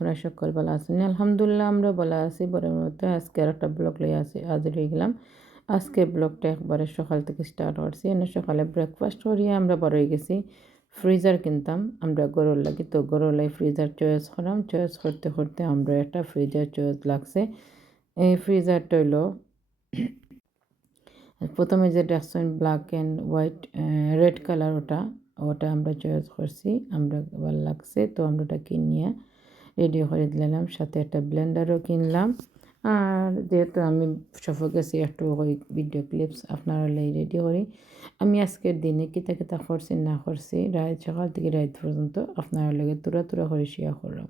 আপনারা সকল ভালো আছেন আলহামদুলিল্লাহ আমরা ভালো আছি। বরের মতো আজকে আর একটা ব্লগ লই আসি আজ রয়ে গেলাম। আজকে ব্লগটা একবারে সকাল থেকে স্টার্ট করছি। এনে সকালে ব্রেকফাস্ট করিয়ে আমরা বড় হয়ে গেছি। ফ্রিজার কিনতাম। আমরা গরুর লাগি তো গরুর লাগে ফ্রিজার চয়েস করলাম। চয়েস করতে করতে আমরা একটা ফ্রিজার চয়েস লাগছে। এই ফ্রিজারটা হইল, প্রথমে যে দেখছেন black and white red colour ওটা ওটা আমরা চয়েস করছি। আমরা ভালো লাগছে তো আমরা ওটা কিনিয়ে রেডি করে দিলাম, সাথে একটা ব্লেন্ডারও কিনলাম। আর যেহেতু আমি সফর গেছি একটু ওই ভিডিও ক্লিপস আপনারা লাই রেডি করি আমি আজকের দিনে কিতা কিতা করছি, না করছি, রাত সকাল থেকে রাত পর্যন্ত আপনারা লগে তুরা তুরা করে শেয়ার করলাম।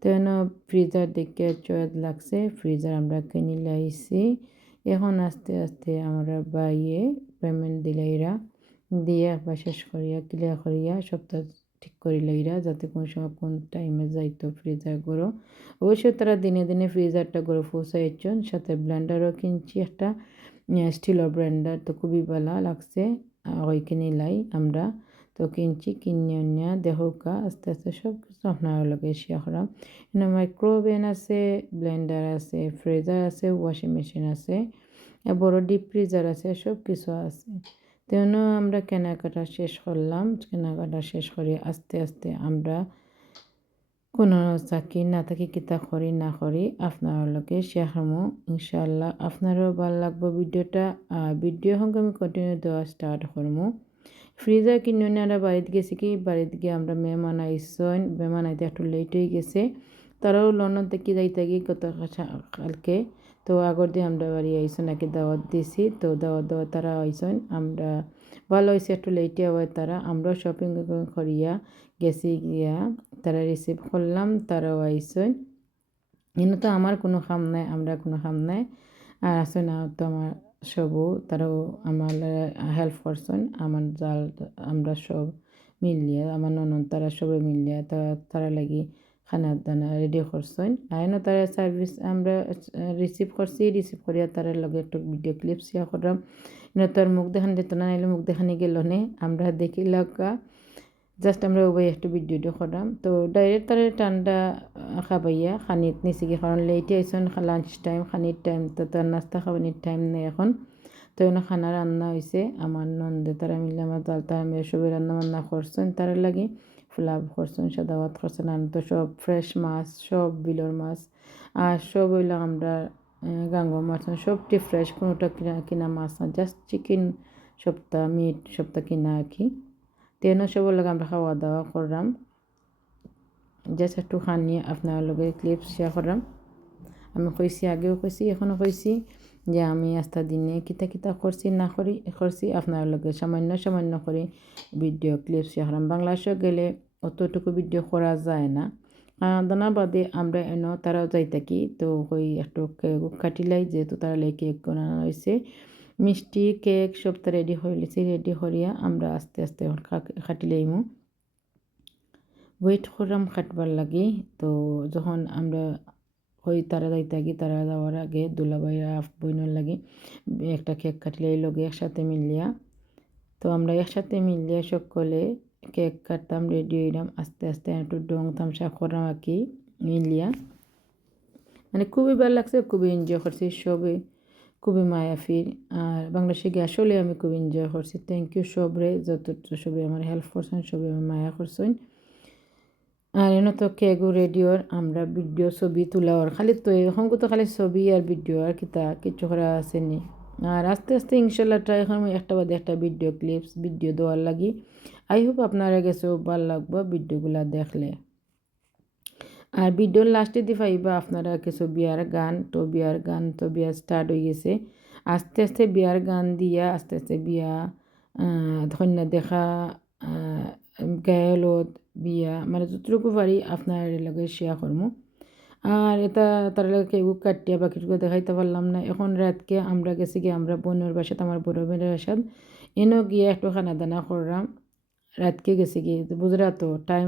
তো এন ফ্রিজার দেখে চয়েস লাগছে ফ্রিজার আমরা কিনে লাইছি। এখন আস্তে আস্তে আমরা বাইয়ে পেমেন্ট দিলাইরা, দিয়ে একবার শেষ করিয়া ক্লিয়ার করিয়া সপ্তাহ ঠিক করি লইরা, যাতে কোন সময় কোন টাইমে যাইতো ফ্রিজার গরো। অবশ্যই তারা দিনে দিনে ফ্রিজারটা গরো ফুসাইছন সাথে ব্লেন্ডারও কিনছি একটা স্টিলের ব্লেন্ডার তো খুবই ভালো লাগছে। ওইখানে লাই আমরা তো কিনছি, কিনে নিয়ে দেহকা আস্তে আস্তে সব কিছু আপনার লগে শেয়ার করাম। এখানে মাইক্রোওভেন আছে ব্লেন্ডার আছে ফ্রিজার আছে ওয়াশিং মেশিন আছে বড় ডিপ ফ্রিজার আছে সব কিছু আছে। তেন আমরা কেনাকাটা শেষ করলাম। কেনাকাটা শেষ করে আস্তে আস্তে আমরা কোনো চাকরি না থাকি, কিতা করি, না করি, আপনার লগে শেয়ার ইনশাল্লাহ আপনারও ভালো লাগবো ভিডিওটা। ভিডিও সঙ্গে আমি কন্টিনিউ দেওয়া স্টার্ট করব ফ্রিজার কিনে আমরা বাড়িতে গেছি কি? বাড়িতে গিয়ে আমরা মেহমান আইসন, মেহমান আইতে একটু লেট হয়ে গেছে। তারাও লন্ডন থেকে যাইতে গিয়ে কত কালকে তো আগর দিয়ে আমরা বাড়ি আইসন নাকি দাওয়াত দিছি। তো দাওয়াত দাওয়াত তারা আইসন, আমরা ভালো হয়েছে একটু লেটে হয় তারা। আমরাও শপিং করিয়া গেছি গিয়া তারা রিসিভ করলাম, তারাও আইসন। এনে তো আমার কোনো খাম নাই, আমরা কোনো খাম নাই। আর আসে না তো আমার সবও তারাও আমার হেল্প করছেন আমার জাল, আমরা সব মিলিয়ে, আমার ননদ তারা সবে মিলিয়ে তারা তারা লাগি খানা দানা রেডি করছেন। আইনও তারা সার্ভিস আমরা রিসিভ করছি রিসিভ করিয়া তার লগে একটু ভিডিও ক্লিপ শেয়ার করলাম তোর মুখ দেখান দিত না নাইলে মুখ দেখানি গেল নে। আমরা দেখি লগা জাস্ট আমরা ওবাই একটু ভিডিওটা করলাম তো ডাইরেক্ট তারা ঠান্ডা খাবাইয়া খানিত নিচে গিয়ে কারণ লেটে আইসন লাঞ্চ টাইম খানির টাইম তো তার নাস্তা খাবানির টাইম নেই এখন। তো এনে খানা রান্না হয়েছে আমার নন্দে তারা মিলে আমার তারা সবাই রান্না বান্না করছেন তারা লাগে। ফ্লাভ করছেন, সাদাওয়াত করছেন, আর তো সব ফ্রেশ মাছ, সব বিলর মাছ, আর সব হইলে আমরা গাঙ্গ মাছ সবটি ফ্রেশ কোনোটা কিনা কিনা মাছ না জাস্ট চিকেন সপ্তাহ মিট সপ্তাহ কিনা আর কি। তেনও সব লাগে আমরা খাওয়া দাওয়া করলাম। জাস্ট একটু খানি আপনার লগে ক্লিপ শেয়ার করলাম। আমি কইছি, আগেও কইছি এখনও কইছি যে আমি আস্থা দিনে কিতা কিতা করছি, না করি, করছি, আপনার লগে সামান্য সামান্য করে ভিডিও ক্লিপ শেয়ার করলাম। বাংলাদেশে গেলে অতটুকু ভিডিও করা যায় না। দানা বাদে আমরা এন, তারাও যাই থাকি, তো ওই একটু কেক কাটিলাই যেহেতু তারা কেক বানানো হয়েছে মিষ্টি কেক সব তো রেডি হয়ে গেছে রেডি করিয়া আমরা আস্তে আস্তে খাটিলাইমু ওয়েট করলাম খাটবার লাগি, তো যখন আমরা ওই তারা যাইতে থাকি, তারা যাওয়ার আগে দুলাভাইরা বইনের লাগে একটা কেক কাটলে লগে একসাথে মিলিয়া। তো আমরা একসাথে মিলিয়া সকলে কেক কাটতাম রেডি হইলাম, আস্তে আস্তে একটু ডং তামসা করলাম আর কি, মিলিয়া। মানে খুবই ভালো লাগছে, খুবই এনজয় করছি সবে খুবই মায়াফির। আর বাংলাদেশে গিয়ে আসলে আমি খুব এনজয় করছি। থ্যাংক ইউ সবরে যত সবে আমার হেল্প করছেন সবে আমার মায়া করছেন। আর এনে তো কেগো রেডিওর আমরা ভিডিও ছবি তোলাওয়ার খালি তো এখন তো খালি ছবি আর ভিডিও আর কিতা কিছু করা আসেনি আর আস্তে আস্তে ইনশাল্লাহ ট্রাই এখন একটা বাদে একটা ভিডিও ক্লিপস ভিডিও দেওয়ার লাগি। আই হোপ আপনারা গেছেও ভালো লাগবো ভিডিওগুলা দেখলে। আর ভিডিওর লাস্টে দি পাইবা আপনারা কিছু বিয়ার গান, তো বিয়ার গান তো বিয়া স্টার্ট হয়ে গেছে। আস্তে আস্তে বিয়ার গান দিয়া, আস্তে আস্তে বিয়া ধন্য দেখা গায়লত বিয়া মানে যতটুকু পারি আপনার লগে শেয়ার করব। আর এটা তার কেউ কাটিয়া বাকিটুকু দেখাইতে পারলাম না। এখন রাতকে আমরা গেছি গিয়ে আমরা বোনের বাসাত, আমার বড় বোনের বাসাত। এনেও গিয়ে একটু খানা দানা করলাম। রাতকে গেছি গিয়ে বুঝরা তো টাইম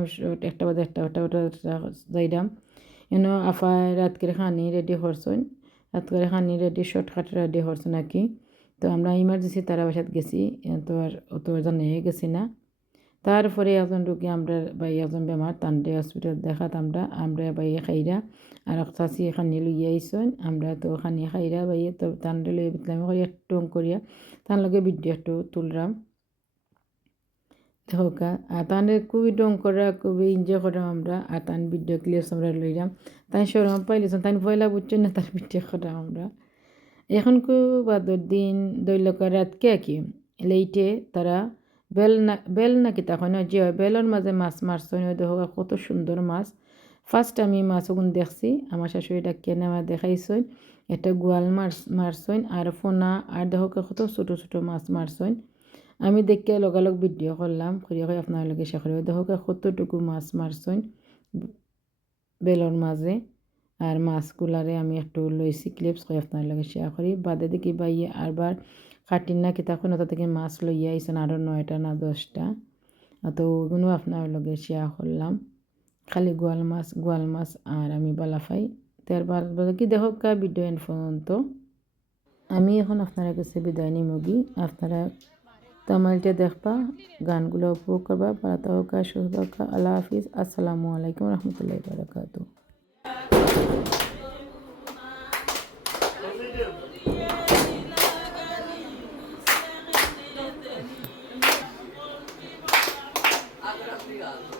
একটা বাজে একটা একটা ওটা যাইলাম। এনো আফায় রাতকে খানি রেডি করছেন। রাতকে খানি রেডি শর্টকাট রেডি করছেন আর কি তো আমরা ইমার্জেন্সি তারা বাসাত গেছি তো আর অত জানিয়ে গেছি না। তারপরে একজন রুগী আমরা বাই একজন বেমার তান্ডে হসপিটাল দেখাত আমরা আমরা বাইয়ে খাইরা, আর চাষি খানি লইয়া আইসন আমরা তো খানি খাইরা বাইয়ে তো তান্ডে লইয়া বিতলাম করিয়া টং করিয়া তার লগে ভিডিও একটু তুলরাম। দেখোকা আর তাহলে খুবই ডং করা, খুবই এনজয় করা আমরা, আর তান ভিডিও ক্লিয়ার আমরা লইলাম তাই সরম পাইলেছেন, তাই পয়লা বুঝছেন না তার ভিডিও করা আমরা। এখন কু বাদর দিন দৈলকা রাত কে কি? লেইটে তারা বেল না বেল নাকি তখন যে হয় বেলের মাঝে মাছ মারছেন ওই দেখো কত সুন্দর মাছ ফার্স্ট আমি মাছ ওগুন দেখছি আমার শাশুড়িটা কেনে আমার দেখাইছই এটা গোয়াল মাছ মারছেন আর ফোনা আর দেখো কত ছোটো ছোটো মাছ মারছেন আমি দেখে লগালগ ভিডিও করলাম করিয়া করে আপনার শেষ করে দেখো কতটুকু মাছ মারছেন বেলর মাঝে আর মাছগুলারে আমি একটু লইছি ক্লিপস করে আপনার লগে শেয়ার করি বাদে দেখি বাইয়ে আরবার কাটিন না কি তখন ওটা থেকে মাছ লইয়া আইসেন আরও নয়টা না দশটা। তো ওগুলো আপনার লগে শেয়ার করলাম। খালি গোয়াল মাছ গোয়াল মাছ আর আমি বালাফাই তারপর বলে কি দেখো কা ভিডিও এন আমি এখন আপনারা কাছে বিদায় নিমগি আপনারা তামাইলটা দেখবা, গানগুলো উপভোগ করবা পালাতা হোকা সুস্থ আল্লাহ হাফিজ। আসসালামু আলাইকুম রহমতুল্লাহ বারকাতু আমি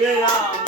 Yeah.